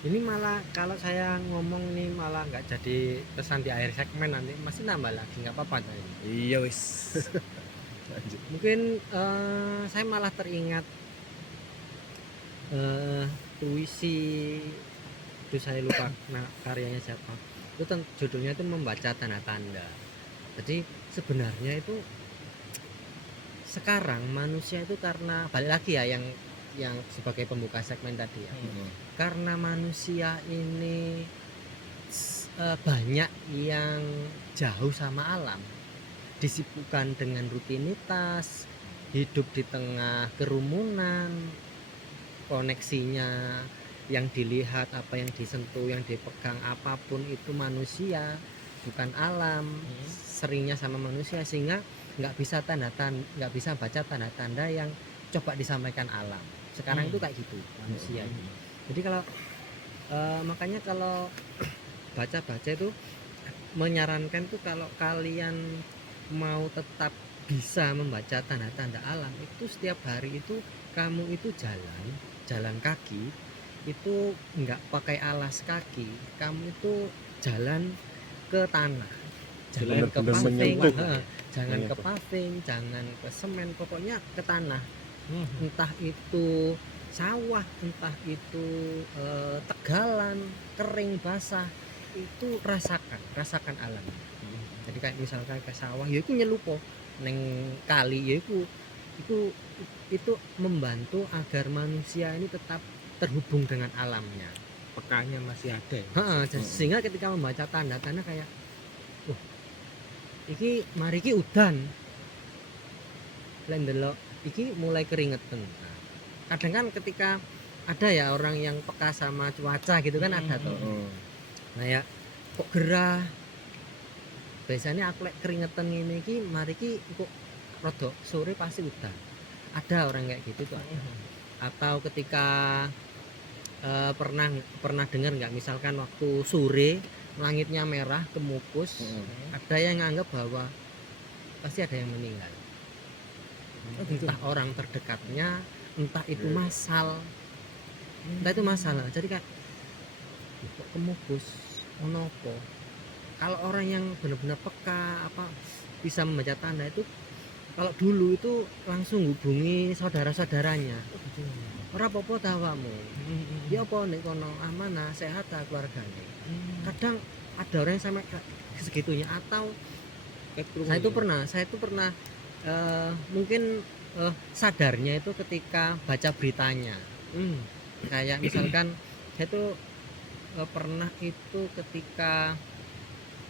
Ini malah kalau saya ngomong nih malah nggak jadi pesan di akhir segmen, nanti masih nambah lagi, nggak apa-apa tadi. Iya wis. Lanjut. Mungkin saya malah teringat puisi, itu saya lupa karyanya siapa. Itu judulnya itu Membaca Tanda-Tanda. Jadi sebenarnya itu sekarang manusia itu karena balik lagi ya yang sebagai pembuka segmen tadi ya. Karena manusia ini banyak yang jauh sama alam, disibukkan dengan rutinitas, hidup di tengah kerumunan, koneksinya yang dilihat, apa yang disentuh, yang dipegang, apapun itu manusia bukan alam, seringnya sama manusia, sehingga nggak bisa baca tanda-tanda yang coba disampaikan alam. Sekarang itu kayak gitu manusia. Jadi kalau makanya kalau baca-baca itu menyarankan tuh kalau kalian mau tetap bisa membaca tanda-tanda alam itu setiap hari itu kamu itu jalan kaki itu nggak pakai alas kaki, kamu itu jalan ke tanah, jangan ke Benar-benar paving, menyentuh. jangan ke Menyentuh. paving, jangan ke semen, pokoknya ke tanah, entah itu sawah, entah itu tegalan, kering, basah, itu rasakan alam. Jadi kayak misalkan ke sawah ya itu nyelupo neng kali ya itu membantu agar manusia ini tetap terhubung dengan alamnya. Pekanya masih ada ya. Heeh, sehingga ketika membaca tanda-tanda kayak iki mari iki udan. Lek ndelok iki mulai keringetan. Nah, kadang kan ketika ada ya orang yang peka sama cuaca gitu kan ada tuh. Nah ya kok gerah. Biasanya aku lek keringetan ini iki mari iki kok rodok sore pasti udan. Ada orang kayak gitu tuh. Atau ketika pernah dengar nggak misalkan waktu sore langitnya merah kemukus, ada yang nganggap bahwa pasti ada yang meninggal. Entah orang terdekatnya, entah itu masal, jadi kayak kok kemukus ono apa. Kalau orang yang benar-benar peka apa bisa membaca tanda itu, kalau dulu itu langsung hubungi saudara-saudaranya. Ora apa-apa ta awakmu. Ya apa nek kono amanah sehat ta keluargane. Kadang ada orang yang sampai segitunya. Atau saya itu pernah mungkin sadarnya itu ketika baca beritanya. Kayak misalkan saya itu pernah itu ketika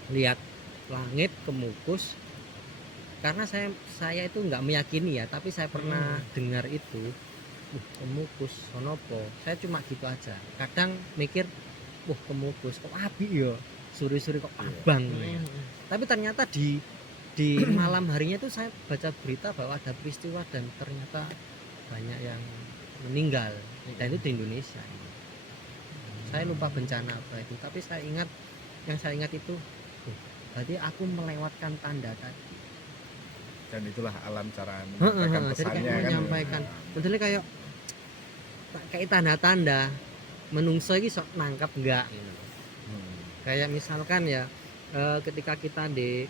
lihat langit kemukus, karena saya itu nggak meyakini ya, tapi saya pernah dengar itu kemukus sonopo, saya cuma gitu aja. Kadang mikir kemukus kok api ya, sore-sore kok abang ya. Tapi ternyata di malam harinya itu saya baca berita bahwa ada peristiwa dan ternyata banyak yang meninggal, dan itu di Indonesia. Saya lupa bencana apa itu, tapi yang saya ingat itu berarti aku melewatkan tanda tadi. Dan itulah alam cara menyampaikan pesannya kan. Menyampaikan. Betul kayak tanda-tanda menungso iki sok nangkap enggak gitu. Kayak misalkan ya ketika kita di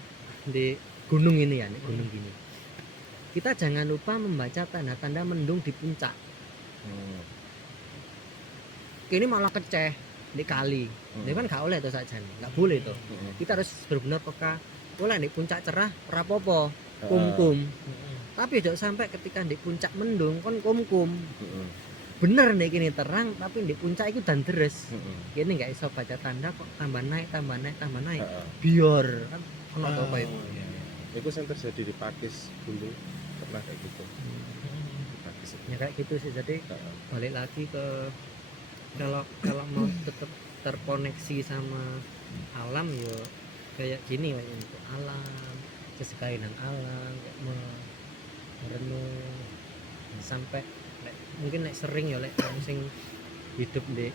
gunung ini ya, di gunung gini. Kita jangan lupa membaca tanda-tanda mendung di puncak. Ini malah keceh di kali. Ini kan gak oleh itu saja nih, gak boleh itu. Kita harus benar-benar peka. Boleh di puncak cerah, rapopo, kum. Tapi tidak sampai ketika di puncak mendung kon kum. Bener nih gini terang, tapi di puncak itu dan deres. Gini nggak iso baca tanda kok tambah naik. Biar kan ono apa itu. Itu yang terjadi di Pakis dulu pernah kayak gitu. Pakis. Ya kayak gitu sih. Jadi balik lagi ke kalau mau tetap terkoneksi sama alam ya kayak gini untuk alam, sesuai dengan alam, kayak merenung sampai mungkin sering ya sing hidup di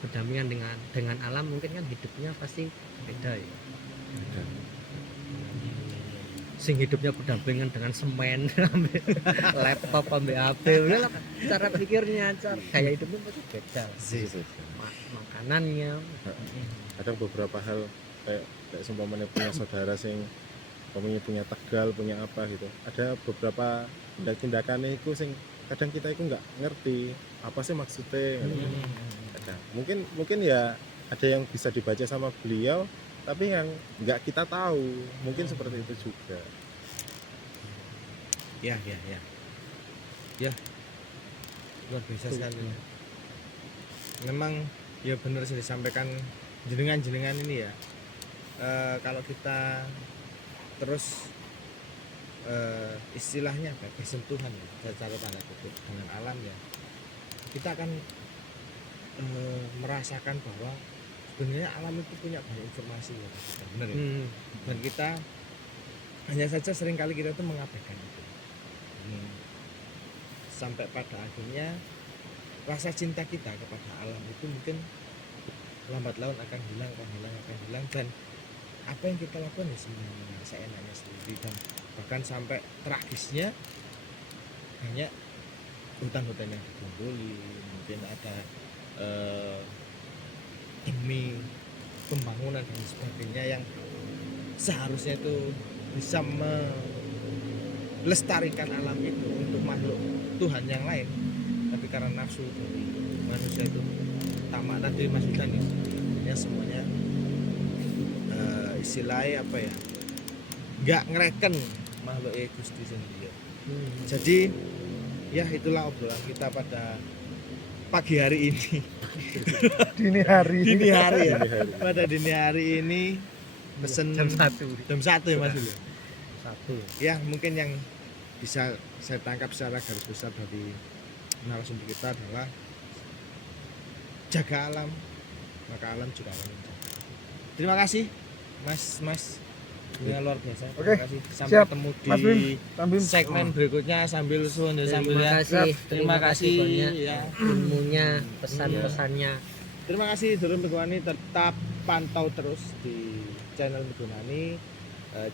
berdampingan dengan alam, mungkin kan hidupnya pasti beda ya. Sing hidupnya berdampingan dengan semen, laptop, HP, udah lah cara pikirnya, kayak hidupnya pasti beda. Makanannya. Ada beberapa hal kayak seumpamanya punya saudara sing punya Tegal, punya apa gitu. Ada beberapa tindakannya itu sing kadang kita itu nggak ngerti apa sih maksudnya. Ada mungkin ya ada yang bisa dibaca sama beliau, tapi yang nggak kita tahu, mungkin seperti itu juga. Ya luar biasa sekali. Memang ya benar sih disampaikan jenengan ini ya. Kalau kita terus istilahnya bersentuhan ya, cara tanda kutip dengan alam ya, kita akan merasakan bahwa sebenarnya alam itu punya banyak informasi ya, benar ya. Dan kita hanya saja seringkali kita itu mengabaikan itu. Sampai pada akhirnya rasa cinta kita kepada alam itu mungkin lambat laun akan hilang, dan apa yang kita lakukan ya sebenarnya seenaknya sendiri, dan bahkan sampai tragisnya banyak hutan-hutan yang dikumpuli, mungkin ada demi pembangunan dan sebagainya yang seharusnya itu bisa melestarikan alam itu untuk makhluk Tuhan yang lain, tapi karena nafsu dari manusia itu tamak tadi Mas Hudan ya, akhirnya semuanya istilahnya apa ya, nggak ngereken makhluk Gusti sendiri. Jadi ya itulah obrolan kita pada pagi hari ini, Dini hari. dini hari ya. Dini hari. Pada dini hari ini pesen jam 1 jam 1 ya Mas Ulu. 1 Ya mungkin yang bisa saya tangkap secara garis besar dari narasumber kita adalah jaga alam, maka alam juga akan menjaga. Terima kasih Mas. Ini luar biasa. Oke, Terima kasih. Sampai siap. ketemu di Mas Bim, Bim. segmen berikutnya sambil suwun ya, sambil terima ya. kasih Terima kasih banyak ya. ilmunya pesan-pesannya. Terima kasih Durun Megawani, tetap pantau terus di channel Megawani.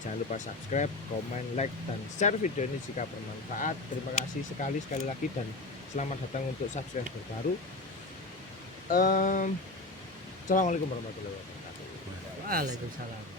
Jangan lupa subscribe, komen, like, dan share video ini jika bermanfaat. Terima kasih sekali lagi dan selamat datang untuk subscriber baru. Assalamualaikum warahmatullahi wabarakatuh. Waalaikumsalam.